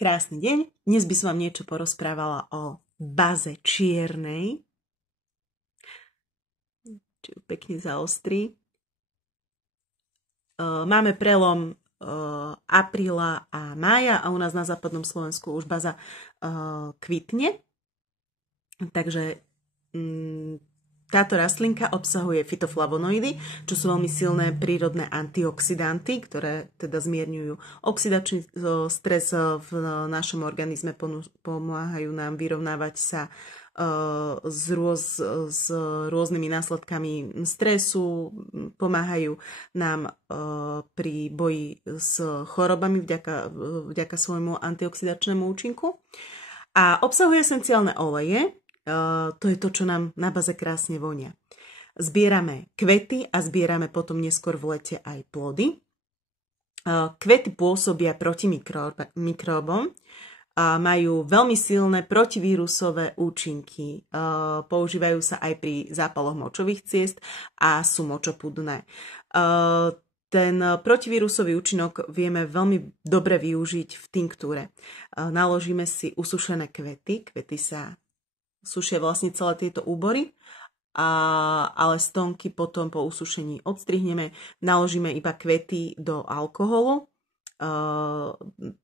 Krásny deň. Dnes by som vám niečo porozprávala o baze čiernej. Či ju pekne zaostrí. Máme prelom apríla a mája a u nás na západnom Slovensku už baza kvitne. Takže táto rastlinka obsahuje fytoflavonoidy, čo sú veľmi silné prírodné antioxidanty, ktoré teda zmierňujú oxidačný stres v našom organizme, pomáhajú nám vyrovnávať sa s rôznymi následkami stresu, pomáhajú nám pri boji s chorobami vďaka svojmu antioxidačnému účinku. A obsahuje esenciálne oleje. To je to, čo nám na baze krásne vonia. Zbierame kvety a zbierame potom neskôr v lete aj plody. Kvety pôsobia proti mikróbom, majú veľmi silné protivírusové účinky. Používajú sa aj pri zápaloch močových ciest a sú močopudné. Ten protivírusový účinok vieme veľmi dobre využiť v tinktúre. Naložíme si usušené kvety. Kvety sa sušia vlastne celé tieto úbory, ale stonky potom po usušení odstrihneme. Naložíme iba kvety do alkoholu,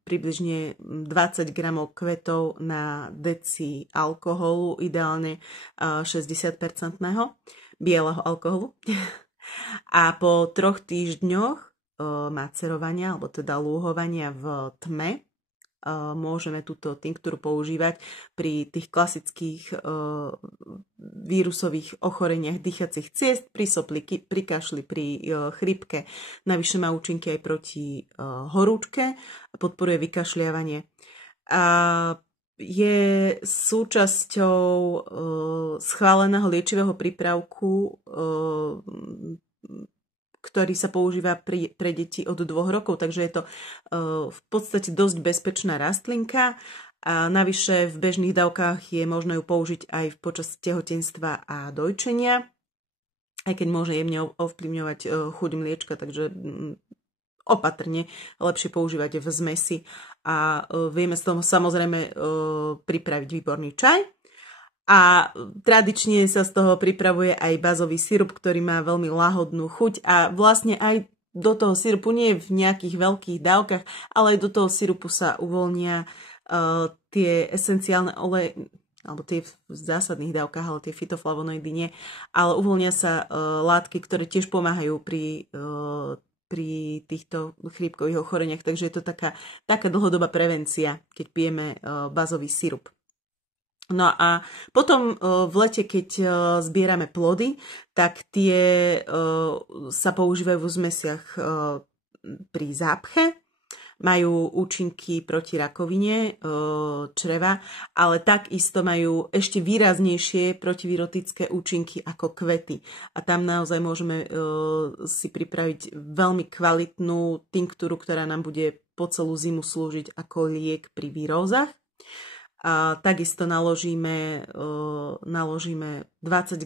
približne 20 gramov kvetov na deci alkoholu, ideálne 60% bieleho alkoholu. A po 3 týždňoch macerovania, alebo teda lúhovania v tme, môžeme túto tinktúru používať pri tých klasických vírusových ochoreniach dýchacích ciest, pri sopli, pri kašli, pri chrípke. Navyše má účinky aj proti horúčke, podporuje vykašľávanie. A je súčasťou schváleného liečivého prípravku, ktorý sa používa pre deti od 2 rokov, takže je to v podstate dosť bezpečná rastlinka a navyše v bežných dávkach je možné ju použiť aj počas tehotenstva a dojčenia, aj keď môže jemne ovplyvňovať chuť mliečka, takže opatrne lepšie používať v zmesi a vieme z toho samozrejme pripraviť výborný čaj. A tradične sa z toho pripravuje aj bazový sirup, ktorý má veľmi lahodnú chuť a vlastne aj do toho sirupu nie v nejakých veľkých dávkach, ale aj do toho sirupu sa uvoľnia tie esenciálne oleje, alebo tie v zásadných dávkach, ale tie fytoflavonoidy nie, ale uvoľnia sa látky, ktoré tiež pomáhajú pri týchto chrípkových ochoreniach, takže je to taká dlhodobá prevencia, keď pijeme bazový sirup. No a potom v lete, keď zbierame plody, tak tie sa používajú v zmesiach pri zápche, majú účinky proti rakovine čreva, ale takisto majú ešte výraznejšie protivirotické účinky ako kvety. A tam naozaj môžeme si pripraviť veľmi kvalitnú tinktúru, ktorá nám bude po celú zimu slúžiť ako liek pri vírózach. A takisto naložíme 20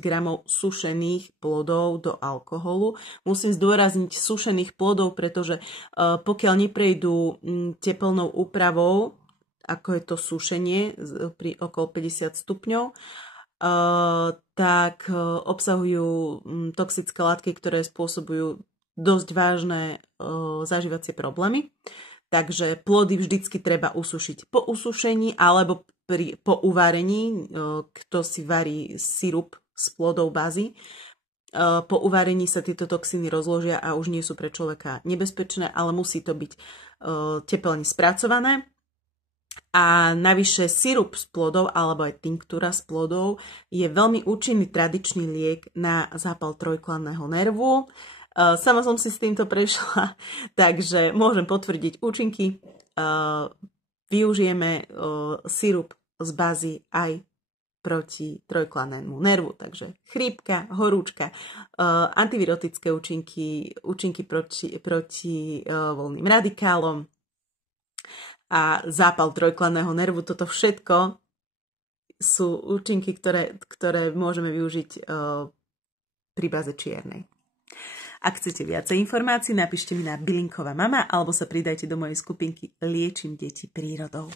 gramov sušených plodov do alkoholu. Musím zdôrazniť sušených plodov, pretože pokiaľ neprejdú teplnou úpravou, ako je to sušenie pri okolo 50 stupňov, tak obsahujú toxické látky, ktoré spôsobujú dosť vážne zažívacie problémy. Takže plody vždycky treba usušiť po usušení alebo po uvarení, kto si varí sirup z plodov bazy. Po uvarení sa tieto toxíny rozložia a už nie sú pre človeka nebezpečné, ale musí to byť teplne spracované. A navyše sirup z plodov alebo aj tinktúra z plodov je veľmi účinný tradičný liek na zápal trojklanného nervu. Sama som si s týmto prešla, takže môžem potvrdiť účinky. Využijeme sirup z bazy aj proti trojklannému nervu, takže chrípka, horúčka, antivirotické účinky proti voľným radikálom a zápal trojklanného nervu. Toto všetko sú účinky, ktoré môžeme využiť pri baze čiernej. Ak chcete viacej informácií, napíšte mi na Bylinková mama alebo sa pridajte do mojej skupinky Liečím deti prírodou.